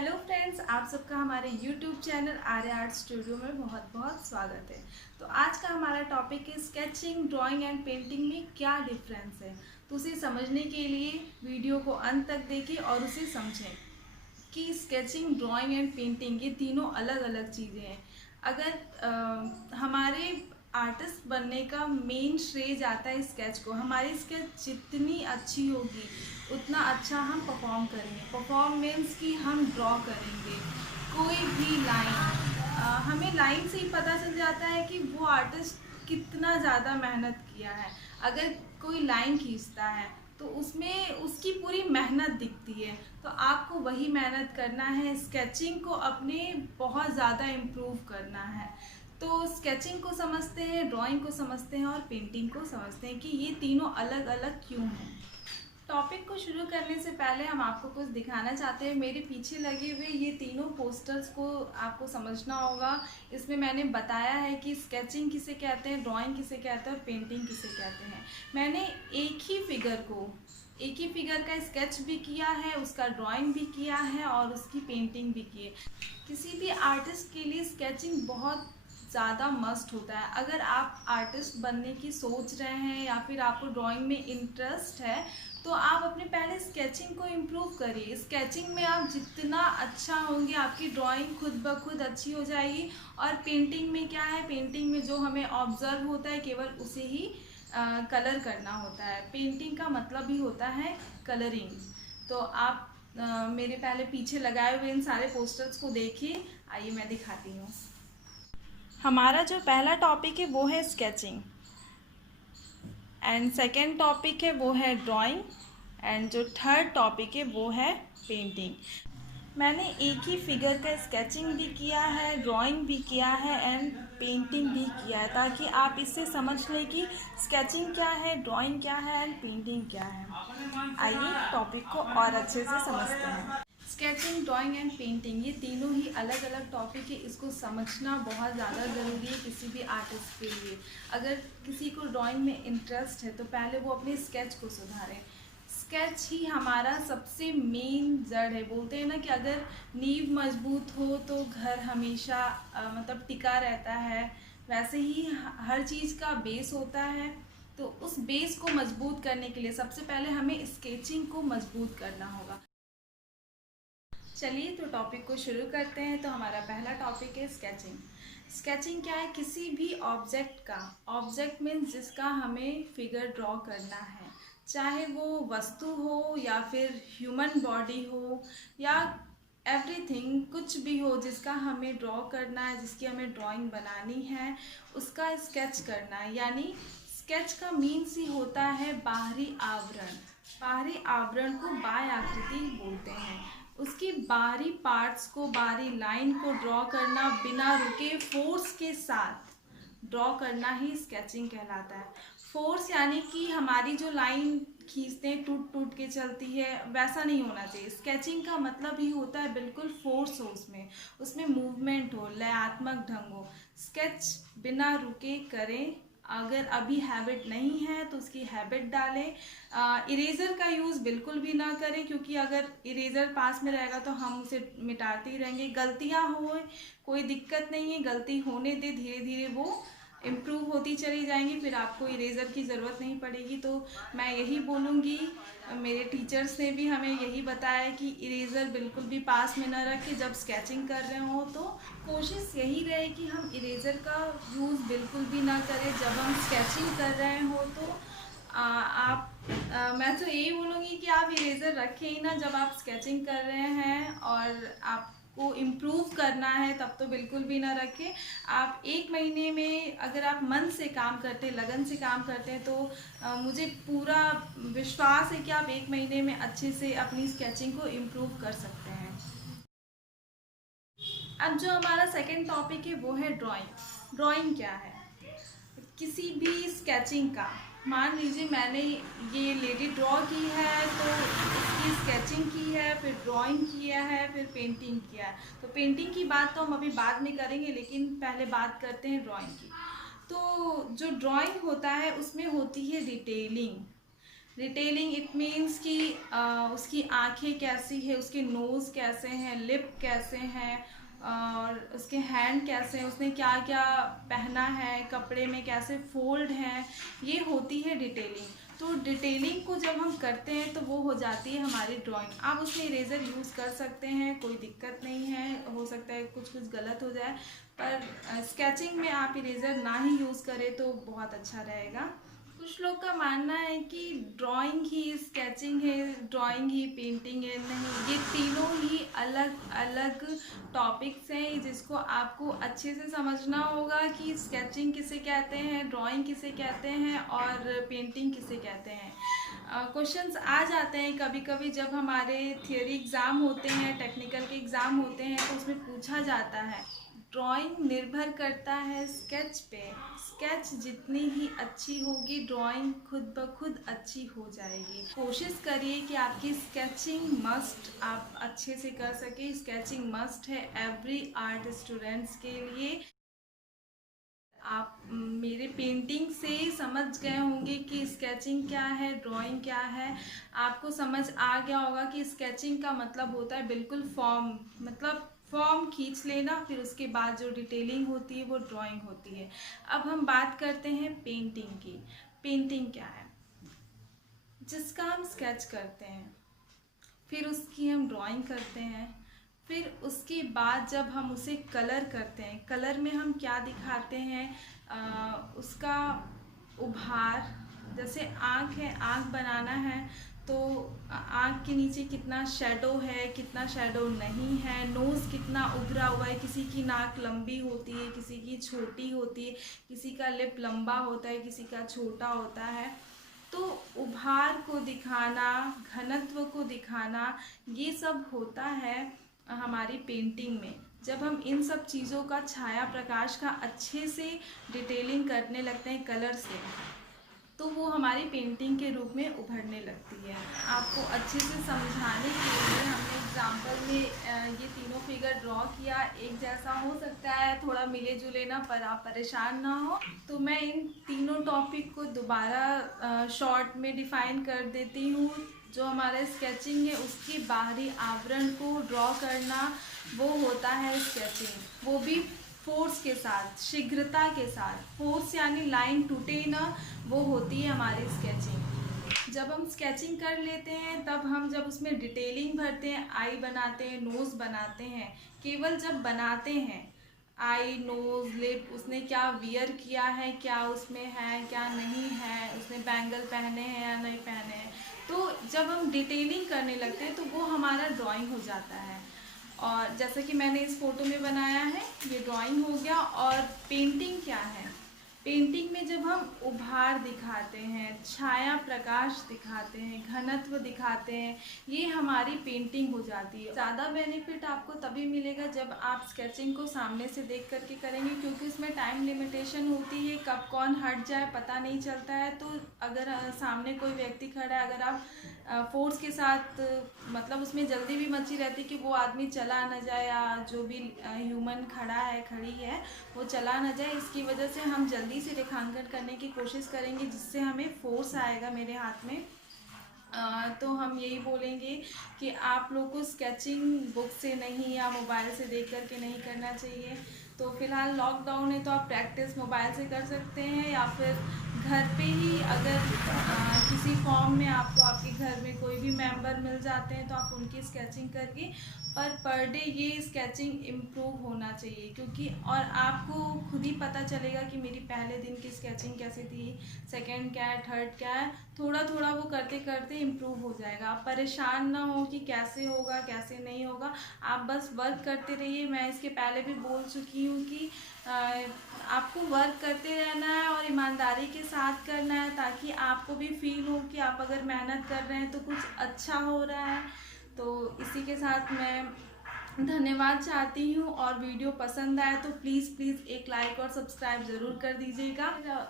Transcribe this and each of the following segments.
Hello friends, आप सबका हमारे YouTube channel Arya art studio में बहुत बहुत स्वागत है। तो आज का हमारा टॉपिक है स्केचिंग, ड्राइंग एंड पेंटिंग में क्या डिफरेंस है। तो उसे समझने के लिए वीडियो को अंत तक देखें और उसे समझें कि स्केचिंग, ड्राइंग एंड पेंटिंग ये तीनों अलग अलग चीज़ें हैं। अगर हमारे आर्टिस्ट बनने का मेन श्रेय जाता है स्केच को। हमारी स्केच जितनी अच्छी होगी उतना अच्छा हम परफॉर्म करेंगे। परफॉर्म मीन्स कि हम ड्रॉ करेंगे कोई भी लाइन। हमें लाइन से ही पता चल जाता है कि वो आर्टिस्ट कितना ज़्यादा मेहनत किया है। अगर कोई लाइन खींचता है तो उसमें उसकी पूरी मेहनत दिखती है। तो आपको वही मेहनत करना है, स्केचिंग को अपने बहुत ज़्यादा इम्प्रूव करना है। तो स्केचिंग को समझते हैं, ड्राइंग को समझते हैं और पेंटिंग को समझते हैं कि ये तीनों अलग अलग क्यों हैं। टॉपिक को शुरू करने से पहले हम आपको कुछ दिखाना चाहते हैं। मेरे पीछे लगे हुए ये तीनों पोस्टर्स को आपको समझना होगा। इसमें मैंने बताया है कि स्केचिंग किसे कहते हैं, ड्राइंग किसे कहते हैं और पेंटिंग किसे कहते हैं। मैंने एक ही फिगर का स्केच भी किया है, उसका ड्राइंग भी किया है और उसकी पेंटिंग भी की है। किसी भी आर्टिस्ट के लिए स्केचिंग बहुत ज़्यादा मस्ट होता है। अगर आप आर्टिस्ट बनने की सोच रहे हैं या फिर आपको ड्राइंग में इंटरेस्ट है तो आप अपने पहले स्केचिंग को इम्प्रूव करिए। स्केचिंग में आप जितना अच्छा होंगे आपकी ड्राइंग खुद ब खुद अच्छी हो जाएगी। और पेंटिंग में क्या है, पेंटिंग में जो हमें ऑब्जर्व होता है केवल उसे ही कलर करना होता है। पेंटिंग का मतलब ही होता है कलरिंग। तो आप मेरे पहले पीछे लगाए हुए इन सारे पोस्टर्स को देखिए। आइए मैं दिखाती हूँ। हमारा जो पहला टॉपिक है वो है स्केचिंग एंड सेकेंड टॉपिक है वो है ड्राइंग एंड जो थर्ड टॉपिक है वो है पेंटिंग। मैंने एक ही फिगर का स्केचिंग भी किया है, ड्राइंग भी किया है एंड पेंटिंग भी किया है, ताकि आप इससे समझ लें कि स्केचिंग क्या है, ड्राइंग क्या है एंड पेंटिंग क्या है। आइए टॉपिक को और अच्छे से समझते हैं। स्केचिंग, ड्राइंग एंड पेंटिंग ये तीनों ही अलग अलग टॉपिक है। इसको समझना बहुत ज़्यादा ज़रूरी है किसी भी आर्टिस्ट के लिए। अगर किसी को ड्राइंग में इंटरेस्ट है तो पहले वो अपने स्केच को सुधारें। स्केच ही हमारा सबसे मेन जड़ है। बोलते हैं ना कि अगर नींव मजबूत हो तो घर हमेशा मतलब टिका रहता है। वैसे ही हर चीज़ का बेस होता है। तो उस बेस को मजबूत करने के लिए सबसे पहले हमें स्केचिंग को मजबूत करना होगा। चलिए तो टॉपिक को शुरू करते हैं। तो हमारा पहला टॉपिक है स्केचिंग। स्केचिंग क्या है, किसी भी ऑब्जेक्ट का, ऑब्जेक्ट मीन्स जिसका हमें फिगर ड्रॉ करना है, चाहे वो वस्तु हो या फिर ह्यूमन बॉडी हो या एवरीथिंग, कुछ भी हो जिसका हमें ड्रॉ करना है, जिसकी हमें ड्राइंग बनानी है, उसका स्केच करना है। यानी स्केच का मीन्स ही होता है बाहरी आवरण। बाहरी आवरण को बाह्य आकृति बोलते हैं। उसकी बाहरी पार्ट्स को, बाहरी लाइन को ड्रॉ करना, बिना रुके फोर्स के साथ ड्रॉ करना ही स्केचिंग कहलाता है। फोर्स यानी कि हमारी जो लाइन खींचते हैं टूट टूट के चलती है, वैसा नहीं होना चाहिए। स्केचिंग का मतलब ही होता है बिल्कुल फोर्स हो, उसमें उसमें मूवमेंट हो, लयात्मक ढंग हो। स्केच बिना रुके करें। अगर अभी हैबिट नहीं है तो उसकी हैबिट डालें। इरेज़र का यूज़ बिल्कुल भी ना करें, क्योंकि अगर इरेज़र पास में रहेगा तो हम उसे मिटाते ही रहेंगे। गलतियां हो, कोई दिक्कत नहीं है, गलती होने दे, धीरे धीरे वो इम्प्रूव होती चली जाएंगी, फिर आपको इरेज़र की ज़रूरत नहीं पड़ेगी। तो मैं यही बोलूँगी, मेरे टीचर्स ने भी हमें यही बताया कि इरेज़र बिल्कुल भी पास में न रखें जब स्केचिंग कर रहे हो। तो कोशिश यही रहे कि हम इरेज़र का यूज़ बिल्कुल भी ना करें जब हम स्केचिंग कर रहे हो। तो मैं तो यही बोलूँगी कि आप इरेज़र रखें ही ना जब आप स्केचिंग कर रहे हैं। और आपको इम्प्रूव करना है तब तो बिल्कुल भी ना रखें। आप एक महीने में अगर आप मन से काम करते हैं, लगन से काम करते हैं, तो मुझे पूरा विश्वास है कि आप एक महीने में अच्छे से अपनी स्केचिंग को इम्प्रूव कर सकते हैं। अब जो हमारा सेकेंड टॉपिक है वो है ड्राइंग। ड्राइंग क्या है, किसी भी स्केचिंग का, मान लीजिए मैंने ये लेडी ड्रॉ की है तो इसकी स्केचिंग की है, फिर ड्राइंग किया है, फिर पेंटिंग किया है। तो पेंटिंग की बात तो हम अभी बाद में करेंगे, लेकिन पहले बात करते हैं ड्राइंग की। तो जो ड्राइंग होता है उसमें होती है डिटेलिंग। डिटेलिंग इट मीन्स कि उसकी आंखें कैसी है, उसके नोज़ कैसे हैं, लिप कैसे हैं, और उसके हैंड कैसे हैं, उसने क्या क्या पहना है, कपड़े में कैसे फोल्ड हैं, ये होती है डिटेलिंग। तो डिटेलिंग को जब हम करते हैं तो वो हो जाती है हमारी ड्राइंग। आप उसमें इरेज़र यूज़ कर सकते हैं, कोई दिक्कत नहीं है, हो सकता है कुछ कुछ गलत हो जाए, पर स्केचिंग में आप इरेज़र ना ही यूज़ करें तो बहुत अच्छा रहेगा। कुछ लोग का मानना है कि ड्राइंग ही स्केचिंग है, ड्राइंग ही पेंटिंग है। नहीं, ये तीनों ही अलग अलग टॉपिक्स हैं जिसको आपको अच्छे से समझना होगा कि स्केचिंग किसे कहते हैं, ड्राइंग किसे कहते हैं और पेंटिंग किसे कहते हैं। क्वेश्चंस आ जाते हैं कभी कभी जब हमारे थियोरी एग्ज़ाम होते हैं, टेक्निकल के एग्ज़ाम होते हैं, तो उसमें पूछा जाता है। ड्राइंग निर्भर करता है स्केच पे। स्केच जितनी ही अच्छी होगी, ड्राइंग खुद ब खुद अच्छी हो जाएगी। कोशिश करिए कि आपकी स्केचिंग मस्ट आप अच्छे से कर सके। स्केचिंग मस्ट है एवरी आर्ट स्टूडेंट्स के लिए। आप मेरे पेंटिंग से समझ गए होंगे कि स्केचिंग क्या है, ड्राइंग क्या है। आपको समझ आ गया होगा कि स्केचिंग का मतलब होता है बिल्कुल फॉर्म, मतलब फॉर्म खींच लेना, फिर उसके बाद जो डिटेलिंग होती है वो ड्राइंग होती है। अब हम बात करते हैं पेंटिंग की। पेंटिंग क्या है? जिसका हम स्केच करते हैं, फिर उसकी हम ड्राइंग करते हैं, फिर उसके बाद जब हम उसे कलर करते हैं, कलर में हम क्या दिखाते हैं, उसका उभार। जैसे आँख है, आँख बनाना है तो आँख के नीचे कितना शेडो है, कितना शेडो नहीं है, नोज़ कितना उभरा हुआ है। किसी की नाक लंबी होती है, किसी की छोटी होती है, किसी का लिप लंबा होता है, किसी का छोटा होता है। तो उभार को दिखाना, घनत्व को दिखाना, ये सब होता है हमारी पेंटिंग में। जब हम इन सब चीज़ों का, छाया प्रकाश का अच्छे से डिटेलिंग करने लगते हैं कलर से, तो वो हमारी पेंटिंग के रूप में उभरने लगती है। आपको अच्छे से समझाने के लिए हमने एग्जाम्पल में ये तीनों फिगर ड्रॉ किया। एक जैसा हो सकता है, थोड़ा मिले जुले ना, पर आप परेशान ना हो। तो मैं इन तीनों टॉपिक को दोबारा शॉर्ट में डिफाइन कर देती हूँ। जो हमारा स्केचिंग है उसके बाहरी आवरण को ड्रॉ करना, वो होता है स्केचिंग। वो भी फोर्स के साथ, शीघ्रता के साथ। फोर्स यानी लाइन टूटे ना, वो होती है हमारी स्केचिंग। जब हम स्केचिंग कर लेते हैं तब हम जब उसमें डिटेलिंग भरते हैं, आई बनाते हैं, नोज़ बनाते हैं, केवल जब बनाते हैं आई, नोज़, लिप, उसने क्या वियर किया है, क्या उसमें है, क्या नहीं है, उसने बैंगल पहने हैं या नहीं पहने हैं, तो जब हम डिटेलिंग करने लगते हैं तो वो हमारा ड्राइंग हो जाता है। और जैसा कि मैंने इस फोटो में बनाया है, ये ड्राइंग हो गया। और पेंटिंग क्या है? पेंटिंग में जब हम उभार दिखाते हैं, छाया प्रकाश दिखाते हैं, घनत्व दिखाते हैं, ये हमारी पेंटिंग हो जाती है। ज़्यादा बेनिफिट आपको तभी मिलेगा जब आप स्केचिंग को सामने से देख करके करेंगे, क्योंकि उसमें टाइम लिमिटेशन होती है, कब कौन हट जाए पता नहीं चलता है। तो अगर सामने कोई व्यक्ति खड़ा है, अगर आप फोर्स के साथ, मतलब उसमें जल्दी भी मची रहती कि वो आदमी चला न जाए, या जो भी ह्यूमन खड़ा है, खड़ी है, वो चला न जाए, इसकी वजह से हम जल्दी से रेखांकन करने की कोशिश करेंगे, जिससे हमें फोर्स आएगा मेरे हाथ में। तो हम यही बोलेंगे कि आप लोग को स्केचिंग बुक से नहीं या मोबाइल से देख कर के नहीं करना चाहिए। तो फिलहाल लॉकडाउन है तो आप प्रैक्टिस मोबाइल से कर सकते हैं, या फिर घर पे ही अगर किसी फॉर्म में आपको आपके घर में कोई भी मेंबर मिल जाते हैं तो आप उनकी स्केचिंग करके, पर डे ये स्केचिंग इम्प्रूव होना चाहिए। क्योंकि और आपको खुद ही पता चलेगा कि मेरी पहले दिन की स्केचिंग कैसी थी, सेकंड क्या है, थर्ड क्या है। थोड़ा थोड़ा वो करते करते इम्प्रूव हो जाएगा। आप परेशान ना हो कि कैसे होगा कैसे नहीं होगा, आप बस वर्क करते रहिए। मैं इसके पहले भी बोल चुकी हूँ कि आपको वर्क करते रहना है और ईमानदारी के साथ करना है, ताकि आपको भी फील हो कि आप अगर मेहनत कर रहे हैं तो कुछ अच्छा हो रहा है। तो इसी के साथ मैं धन्यवाद चाहती हूँ, और वीडियो पसंद आए तो प्लीज़ प्लीज़ एक लाइक और सब्सक्राइब ज़रूर कर दीजिएगा।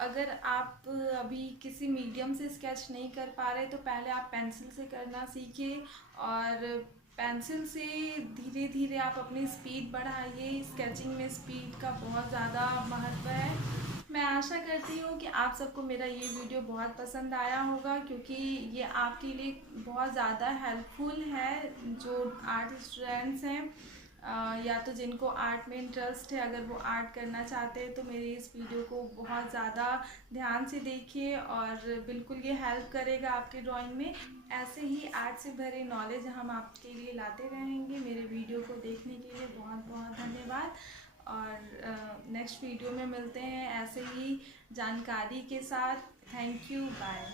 अगर आप अभी किसी मीडियम से स्केच नहीं कर पा रहे तो पहले आप पेंसिल से करना सीखिए, और पेंसिल से धीरे धीरे आप अपनी स्पीड बढ़ाइए। स्केचिंग में स्पीड का बहुत ज़्यादा महत्व है। मैं आशा करती हूँ कि आप सबको मेरा ये वीडियो बहुत पसंद आया होगा, क्योंकि ये आपके लिए बहुत ज़्यादा हेल्पफुल है। जो आर्ट स्टूडेंट्स हैं या तो जिनको आर्ट में इंटरेस्ट है, अगर वो आर्ट करना चाहते हैं तो मेरे इस वीडियो को बहुत ज़्यादा ध्यान से देखिए और बिल्कुल ये हेल्प करेगा आपके ड्राइंग में। ऐसे ही आर्ट से भरे नॉलेज हम आपके लिए लाते रहेंगे। मेरे वीडियो को देखने के लिए बहुत बहुत धन्यवाद और नेक्स्ट वीडियो में मिलते हैं ऐसे ही जानकारी के साथ। Thank you, bye.